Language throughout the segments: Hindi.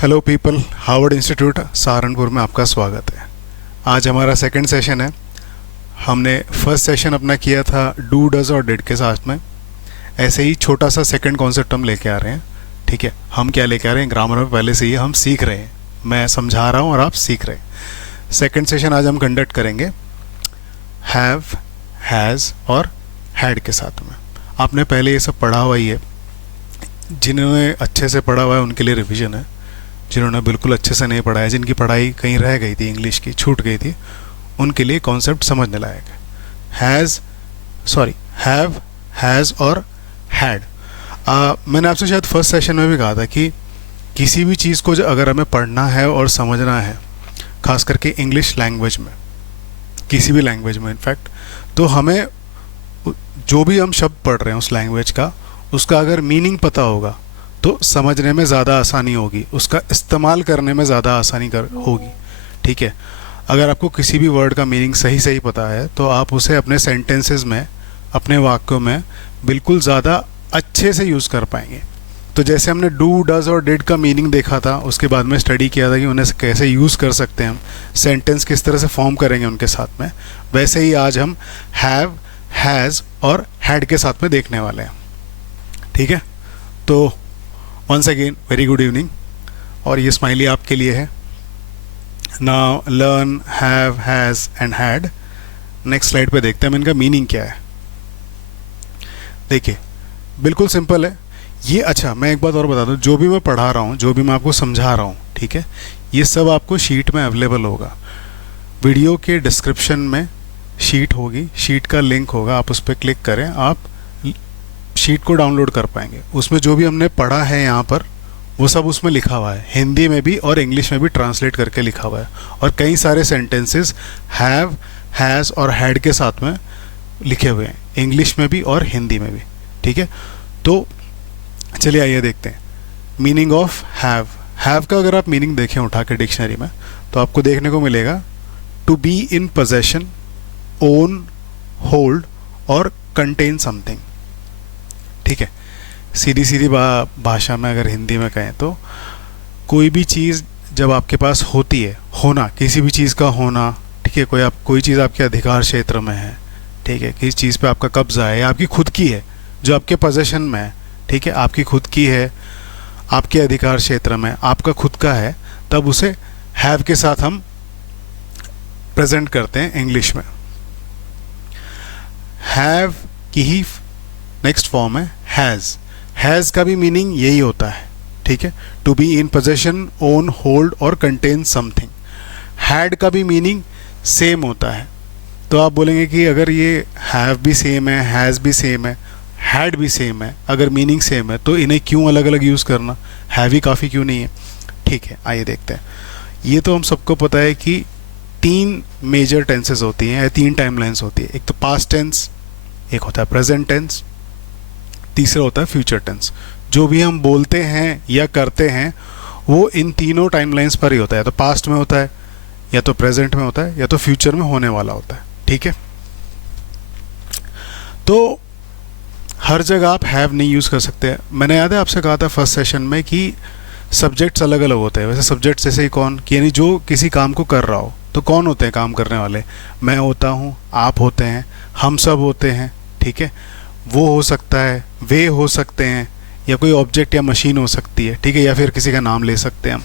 Hello people, Harvard institute Saharanpur में आपका स्वागत है। आज हमारा सेकंड सेशन है। हमने फर्स्ट सेशन अपना किया था डू डज और डिड के साथ में। ऐसे ही छोटा सा सेकंड कॉन्सेप्ट हम लेके आ रहे हैं। ठीक है, हम क्या लेके आ रहे हैं, ग्रामर में पहले से ही हम सीख रहे हैं। मैं समझा रहा हूँ और आप सीख रहे हैं। सेकेंड सेशन आज हम कंडक्ट करेंगे हैव, हैज़ और हैड के साथ में। आपने पहले ये सब पढ़ा हुआ ही है। जिन्होंने अच्छे से पढ़ा हुआ है उनके लिए रिवीजन है। जिन्होंने बिल्कुल अच्छे से नहीं पढ़ा है, जिनकी पढ़ाई कहीं रह गई थी, इंग्लिश की छूट गई थी, उनके लिए कॉन्सेप्ट समझने लायक है। हैव, हैज़ और हैड। मैंने आपसे शायद फर्स्ट सेशन में भी कहा था कि किसी भी चीज़ को अगर हमें पढ़ना है और समझना है, खास करके इंग्लिश लैंग्वेज में, किसी भी लैंग्वेज में इनफैक्ट, तो हमें जो भी हम शब्द पढ़ रहे हैं उस लैंग्वेज का, उसका अगर मीनिंग पता होगा तो समझने में ज़्यादा आसानी होगी, उसका इस्तेमाल करने में ज़्यादा आसानी होगी। ठीक है, अगर आपको किसी भी वर्ड का मीनिंग सही पता है तो आप उसे अपने सेंटेंसेस में, अपने वाक्यों में बिल्कुल ज़्यादा अच्छे से यूज़ कर पाएंगे। तो जैसे हमने डू, डज और डिड का मीनिंग देखा था, उसके बाद में स्टडी किया था कि उन्हें कैसे यूज़ कर सकते हैं हम, सेंटेंस किस तरह से फॉर्म करेंगे उनके साथ में, वैसे ही आज हम हैव, हैज़ और हैड के साथ में देखने वाले हैं। ठीक है, तो once again very good evening. और ये स्माइली आपके लिए है। Now learn have, has and had. Next slide पे देखते हैं हम इनका मीनिंग क्या है। देखिए, बिल्कुल सिंपल है ये। अच्छा, मैं एक बात और बता दूं, जो भी मैं पढ़ा रहा हूँ, जो भी मैं आपको समझा रहा हूँ, ठीक है, ये सब आपको शीट में अवेलेबल होगा। वीडियो के डिस्क्रिप्शन में शीट होगी, शीट का लिंक होगा, आप उस पर क्लिक करें, आप शीट को डाउनलोड कर पाएंगे। उसमें जो भी हमने पढ़ा है यहाँ पर, वो सब उसमें लिखा हुआ है, हिंदी में भी और इंग्लिश में भी ट्रांसलेट करके लिखा हुआ है। और कई सारे सेंटेंसेस हैव, हैज़ और हैड के साथ में लिखे हुए हैं, इंग्लिश में भी और हिंदी में भी। ठीक है, तो चलिए आइए देखते हैं मीनिंग ऑफ हैव। हैव का अगर आप मीनिंग देखें उठा के डिक्शनरी में, तो आपको देखने को मिलेगा to be in possession, own, hold और कंटेन समथिंग। ठीक है, सीधी भाषा में अगर हिंदी में कहें तो कोई भी चीज़ जब आपके पास होती है, होना, किसी भी चीज़ का होना, ठीक है, कोई चीज़ आपके अधिकार क्षेत्र में है, ठीक है, किसी चीज़ पे आपका कब्जा है या आपकी खुद की है जो आपके पोजेशन में है, ठीक है, आपकी खुद की है, आपके अधिकार क्षेत्र में, आपका खुद का है, तब उसे हैव के साथ हम प्रेजेंट करते हैं इंग्लिश में। हैव की ही नेक्स्ट फॉर्म है हैज़। हैज़ का भी मीनिंग यही होता है, ठीक है, to be in possession, own, hold और कंटेन समथिंग। हैड का भी मीनिंग सेम होता है। तो आप बोलेंगे कि अगर ये हैव भी सेम है, हैज़ भी सेम है, हैड भी सेम है, अगर मीनिंग सेम है तो इन्हें क्यों अलग अलग यूज़ करना, हैव ही काफ़ी क्यों नहीं है। ठीक है, आइए देखते हैं। ये तो हम सबको पता है कि 3 मेजर टेंसेस होती हैं, 3 टाइमलाइंस होती है। एक तो पास्ट टेंस, एक होता है प्रेजेंट टेंस, तीसरा होता है फ्यूचर टेंस। जो भी हम बोलते हैं या करते हैं वो इन तीनों टाइमलाइंस पर ही होता है। तो पास्ट में होता है, या तो प्रेजेंट में होता है, या तो फ्यूचर में होने वाला होता है। ठीक है, तो हर जगह आप हैव नहीं यूज़ कर सकते। मैंने याद है आपसे कहा था फर्स्ट सेशन में कि सब्जेक्ट्स अलग अलग होते हैं। वैसे सब्जेक्ट्स जैसे ही कौन, कि यानी जो किसी काम को कर रहा हो, तो कौन होते हैं काम करने वाले? मैं होता हूँ, आप होते हैं, हम सब होते हैं। ठीक है, वो हो सकता है, वे हो सकते हैं, या कोई ऑब्जेक्ट या मशीन हो सकती है। ठीक है, या फिर किसी का नाम ले सकते हैं हम।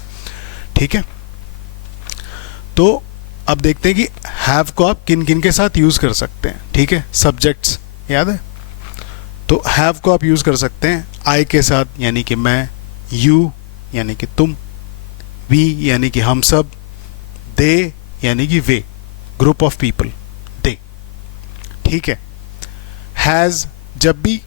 ठीक है, तो अब देखते हैं कि हैव को आप किन किन के साथ यूज़ कर सकते हैं। ठीक है, सब्जेक्ट्स याद है, तो हैव को आप यूज़ कर सकते हैं आई के साथ, यानी कि मैं, यू यानी कि तुम, वी यानी कि हम सब, दे यानी कि वे, ग्रुप ऑफ पीपल, दे। ठीक है, हैज़ जब भी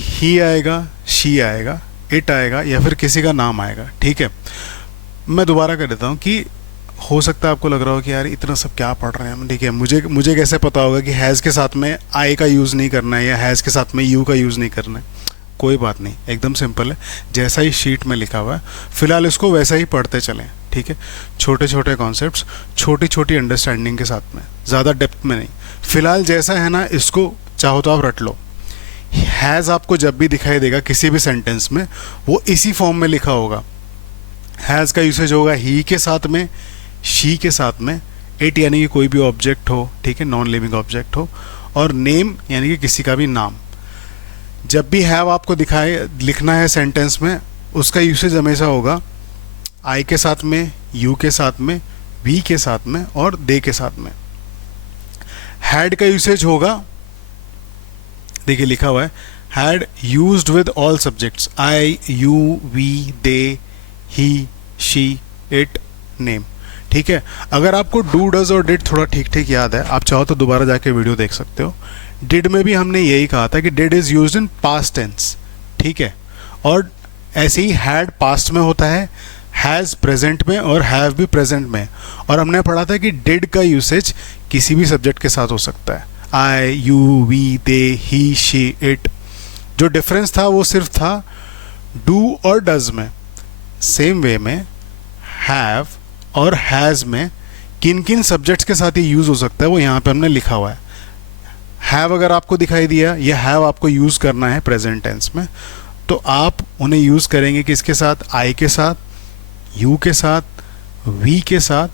ही आएगा, शी आएगा, इट आएगा, या फिर किसी का नाम आएगा। ठीक है, मैं दोबारा कर देता हूँ कि हो सकता है आपको लग रहा हो कि यार इतना सब क्या पढ़ रहे हैं हम। ठीक है, मुझे कैसे पता होगा कि हैज़ के साथ में आई का यूज़ नहीं करना है या हैज़ के साथ में यू का यूज़ नहीं करना है। कोई बात नहीं, एकदम सिंपल है, जैसा ही शीट में लिखा हुआ है फिलहाल इसको वैसा ही पढ़ते चलें। ठीक है, छोटे छोटे कॉन्सेप्ट्स, छोटी छोटी अंडरस्टैंडिंग के साथ में, ज़्यादा डेप्थ में नहीं। फिलहाल जैसा है ना, इसको चाहो तो आप रट लो। हैज़ आपको जब भी दिखाई देगा किसी भी सेंटेंस में, वो इसी फॉर्म में लिखा होगा। हैज़ का यूसेज होगा ही के साथ में, शी के साथ में, इट यानी कि कोई भी ऑब्जेक्ट हो, ठीक है, नॉन लिविंग ऑब्जेक्ट हो, और नेम यानी कि किसी का भी नाम। जब भी हैव आपको दिखाए लिखना है सेंटेंस में, उसका यूसेज हमेशा होगा आई के साथ में, यू के साथ में, वी के साथ में और दे के साथ में। हैड का यूसेज होगा, देखिए लिखा हुआ है, had used with all subjects, I, you, we, they, he, she, it, name. ठीक है, अगर आपको डू, डज और डिड थोड़ा ठीक ठीक याद है, आप चाहो तो दोबारा जाके वीडियो देख सकते हो। डिड में भी हमने यही कहा था कि did is used in past tense, ठीक है, और ऐसे ही हैड पास्ट में होता है, हैज़ प्रेजेंट में और हैव भी प्रेजेंट में। और हमने पढ़ा था कि डिड का यूसेज किसी भी सब्जेक्ट के साथ हो सकता है, I, you, we, they, he, she, it. जो डिफरेंस था वो सिर्फ था डू और डज में। सेम वे में हैव और हैज़ में किन किन सब्जेक्ट्स के साथ ये यूज़ हो सकता है वो यहाँ पे हमने लिखा हुआ है। हैव अगर आपको दिखाई दिया, ये हैव आपको यूज़ करना है प्रेजेंट टेंस में, तो आप उन्हें यूज़ करेंगे किसके साथ, आई के साथ, यू के साथ, वी के साथ,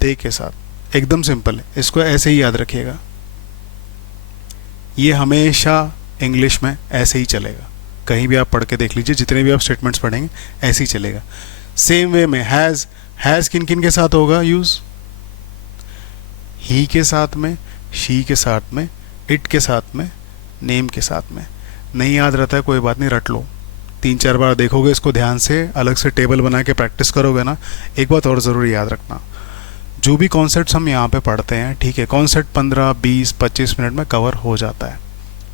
दे के साथ। एकदम सिंपल है, इसको ऐसे ही याद रखिएगा। ये हमेशा इंग्लिश में ऐसे ही चलेगा, कहीं भी आप पढ़ के देख लीजिए, जितने भी आप स्टेटमेंट्स पढ़ेंगे ऐसे ही चलेगा। सेम वे में हैज़ किन किन के साथ होगा यूज़, ही के साथ में, शी के साथ में, इट के साथ में, नेम के साथ में। नहीं याद रहता है कोई बात नहीं, रट लो, 3-4 बार देखोगे इसको ध्यान से, अलग से टेबल बना के प्रैक्टिस करोगे ना। एक बात और ज़रूर याद रखना, जो भी कॉन्सेप्ट्स हम यहाँ पे पढ़ते हैं, ठीक है, कॉन्सेप्ट 15, 20, 25 मिनट में कवर हो जाता है।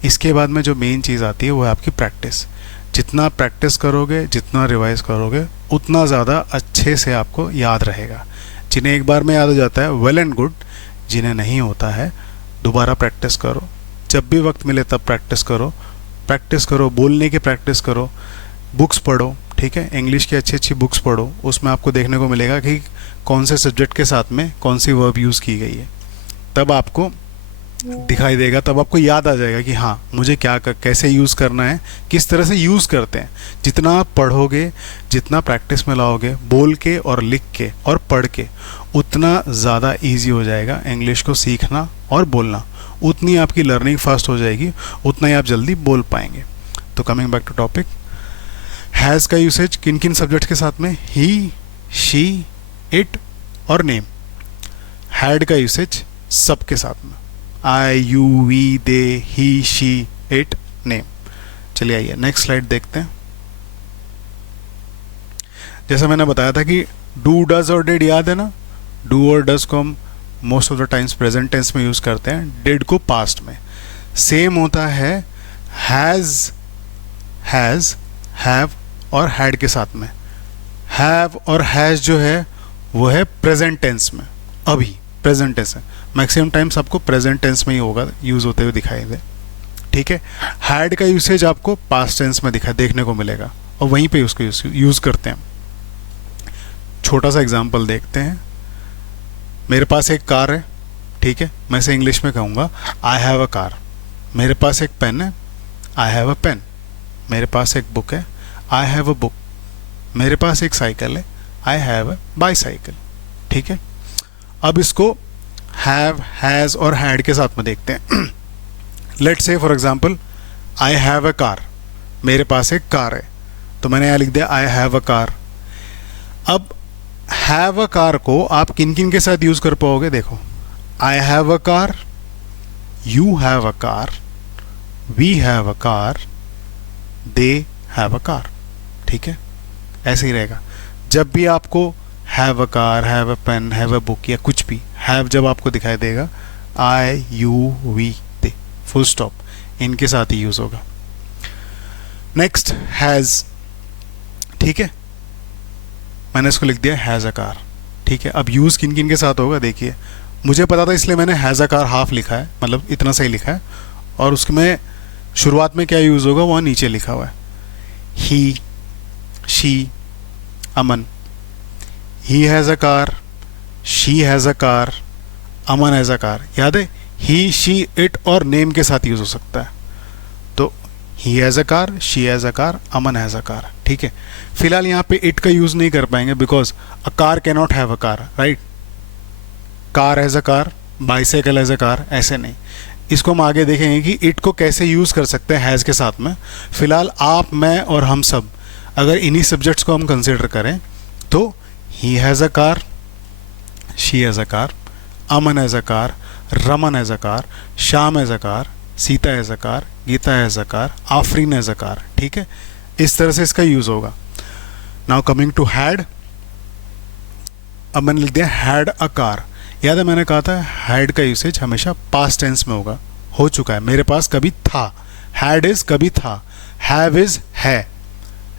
इसके बाद में जो मेन चीज़ आती है वो है आपकी प्रैक्टिस। जितना प्रैक्टिस करोगे, जितना रिवाइज करोगे, उतना ज़्यादा अच्छे से आपको याद रहेगा। जिन्हें एक बार में याद हो जाता है वेल एंड गुड, जिन्हें नहीं होता है दोबारा प्रैक्टिस करो, जब भी वक्त मिले तब प्रैक्टिस करो, बोलने की प्रैक्टिस करो, बुक्स पढ़ो, ठीक है, इंग्लिश की अच्छी अच्छी बुक्स पढ़ो, उसमें आपको देखने को मिलेगा कि कौन से सब्जेक्ट के साथ में कौन सी वर्ब यूज़ की गई है, तब आपको दिखाई देगा, तब आपको याद आ जाएगा कि हाँ मुझे कैसे यूज़ करना है, किस तरह से यूज़ करते हैं। जितना आप पढ़ोगे, जितना प्रैक्टिस में लाओगे, बोल के और लिख के और पढ़ के, उतना ज़्यादा ईजी हो जाएगा इंग्लिश को सीखना और बोलना, उतनी आपकी लर्निंग फास्ट हो जाएगी, उतना ही आप जल्दी बोल पाएंगे। तो coming back to topic, has का यूसेज किन किन सब्जेक्ट के साथ में, ही, शी, इट और नेम। हैड का यूसेज सबके साथ में, I, you, we, they, he, she, it, name. चलिए आइए नेक्स्ट स्लाइड देखते हैं। जैसा मैंने बताया था कि डू, डज और डिड याद है ना, डू और डज को हम most of the times present tense में यूज़ करते हैं, डिड को पास्ट में। सेम होता है हैज़, हैव और हैड के साथ में। हैव और हैज़ जो है वो है प्रेजेंट टेंस में, अभी प्रेजेंट टेंस है, मैक्सिमम टाइम्स आपको प्रेजेंट टेंस में ही होगा यूज़ होते हुए दिखाई दे, ठीक है। हैड का यूसेज आपको पास्ट टेंस में देखने को मिलेगा और वहीं पे उसको यूज़ करते हैं। छोटा सा एग्जांपल देखते हैं। मेरे पास एक कार है, ठीक है, मैं इसे इंग्लिश में कहूँगा आई हैव अ कार। मेरे पास एक पेन है, आई हैव अ पेन। मेरे पास एक बुक है, आई हैव अ बुक। मेरे पास एक साइकिल है, आई हैव अ बाईसाइकिल, ठीक है। अब इसको हैव, हैज़ और हैड के साथ में देखते हैं। Let's say for example I have a car, मेरे पास एक कार है, तो मैंने यहाँ लिख दिया आई हैव अ कार। अब हैव अ कार को आप किन किन के साथ यूज़ कर पाओगे, देखो, I have a car, you have a car, we have a car, they have a car, ठीक है, ऐसे ही रहेगा। जब भी आपको have a car, have a pen, have a book या कुछ भी हैव जब आपको दिखाई देगा, I, you, we, they, full stop, इनके साथ ही यूज़ होगा। नेक्स्ट हैज़, ठीक है, मैंने इसको लिख दिया हैज़ अ कार, ठीक है। अब यूज़ किन किन के साथ होगा, देखिए, मुझे पता था इसलिए मैंने हैज़ अ कार हाफ लिखा है, मतलब इतना सही लिखा है, और उसमें शुरुआत में क्या यूज़ होगा वहाँ नीचे लिखा हुआ है, he, she, Aman. He has a car, she has a car, Aman has a car. याद है, ही, शी, इट और नेम के साथ यूज़ हो सकता है। तो he has a car, she has a car, Aman has a car, ठीक है। फिलहाल यहाँ पे इट का यूज़ नहीं कर पाएंगे because a car can not have a car, right. Car has a car, bicycle has a car, ऐसे नहीं। इसको हम आगे देखेंगे कि इट को कैसे यूज़ कर सकते हैं हैज़ के साथ में। फिलहाल आप, मैं और हम सब अगर इन्हीं सब्जेक्ट्स को हम कंसिडर करें तो he has a car, she has a car, Aman has a car, Raman has a car, Shyam has a car, Sita has a car, Geeta has a car, Afreen has a car, ठीक है। इस तरह से इसका यूज़ होगा। नाउ कमिंग टू हैड, अब मैंने लिख दिया हैड अ कार। याद है मैंने कहा था हैड का यूसेज हमेशा पास्ट टेंस में होगा, हो चुका है, मेरे पास कभी था। हैड इज कभी था, हैव इज है,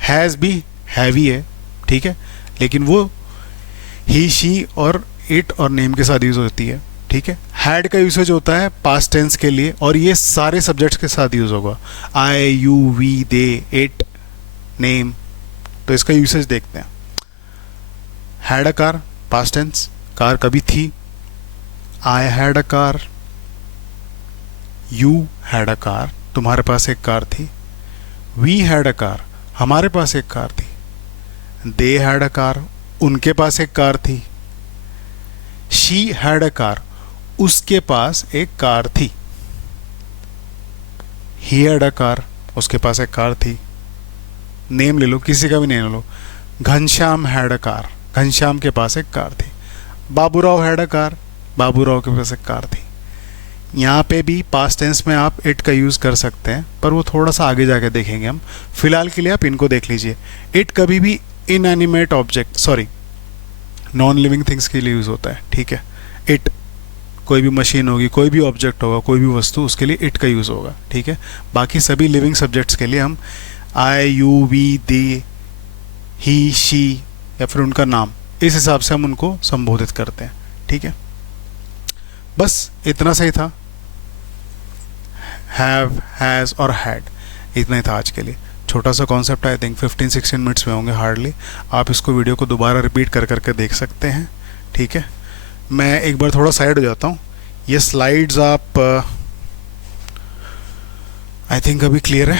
हैज़ भी हैवी है, ठीक है, लेकिन वो ही, शी और इट और नेम के साथ यूज़ होती है, ठीक है। हैड का यूसेज होता है पास्ट टेंस के लिए और ये सारे सब्जेक्ट्स के साथ यूज़ होगा, I, you, we, they, it, name. तो इसका यूसेज देखते हैं। Had a car past tense, car कभी थी। I had a car, you had a car, तुम्हारे पास एक कार थी। वी हैड अ कार, हमारे पास एक कार थी। दे हैड अ कार, उनके पास एक कार थी। शी हैड अ कार, उसके पास एक कार थी। ही हैड अ कार, उसके पास एक कार थी। नेम ले लो, किसी का भी नेम ले लो। Ghanshyam had a car, Ghanshyam के पास एक कार थी। Baburao had a car, Baburao के पास एक कार थी। यहाँ पे भी पास्ट टेंस में आप इट का यूज़ कर सकते हैं, पर वो थोड़ा सा आगे जाके देखेंगे हम। फिलहाल के लिए आप इनको देख लीजिए। इट कभी भी inanimate object, sorry, non living things के लिए यूज़ होता है, ठीक है। इट कोई भी मशीन होगी, कोई भी ऑब्जेक्ट होगा, कोई भी वस्तु, उसके लिए इट का यूज़ होगा, ठीक है। बाकी सभी लिविंग सब्जेक्ट्स के लिए हम I, you, we, they, he, she या फिर उनका नाम, इस हिसाब से हम उनको संबोधित करते हैं, ठीक है। बस इतना सही था, हैव, हैज़ और हैड, इतना ही था आज के लिए। छोटा सा कॉन्सेप्ट, आई थिंक 15-16 मिनट्स में होंगे हार्डली। आप इसको वीडियो को दोबारा रिपीट कर करके देख सकते हैं, ठीक है। मैं एक बार थोड़ा साइड हो जाता हूँ। ये स्लाइड्स आप आई थिंक अभी क्लियर है,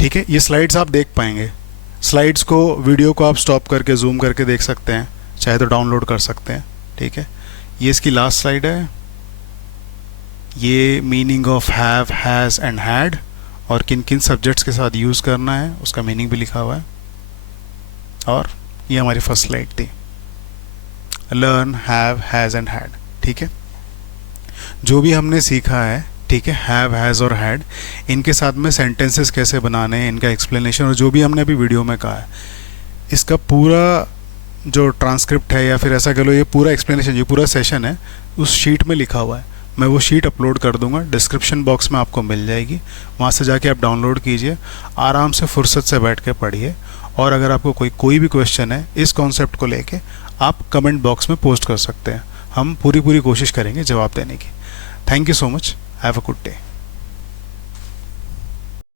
ठीक है। ये स्लाइड्स आप देख पाएंगे। स्लाइड्स को, वीडियो को आप स्टॉप करके जूम करके देख सकते हैं, चाहे तो डाउनलोड कर सकते हैं, ठीक है। ये इसकी लास्ट स्लाइड है। ये meaning of have, has and had और किन किन सब्जेक्ट्स के साथ यूज़ करना है उसका मीनिंग भी लिखा हुआ है। और ये हमारी फर्स्ट स्लाइड थी, learn, have, has and had, ठीक है। जो भी हमने सीखा है, ठीक है, हैव, हैज़ और हैड, इनके साथ में सेंटेंसेस कैसे बनाने हैं, इनका एक्सप्लेनेशन और जो भी हमने अभी वीडियो में कहा है, इसका पूरा जो ट्रांसक्रिप्ट है या फिर ऐसा कह लो ये पूरा एक्सप्लेनेशन, ये पूरा सेशन है, उस शीट में लिखा हुआ है। मैं वो शीट अपलोड कर दूंगा, डिस्क्रिप्शन बॉक्स में आपको मिल जाएगी, वहाँ से जाके आप डाउनलोड कीजिए, आराम से फुर्सत से बैठ के पढ़िए। और अगर आपको कोई भी क्वेश्चन है इस कॉन्सेप्ट को लेके, आप कमेंट बॉक्स में पोस्ट कर सकते हैं, हम पूरी कोशिश करेंगे जवाब देने की। Thank you so much, have a good day.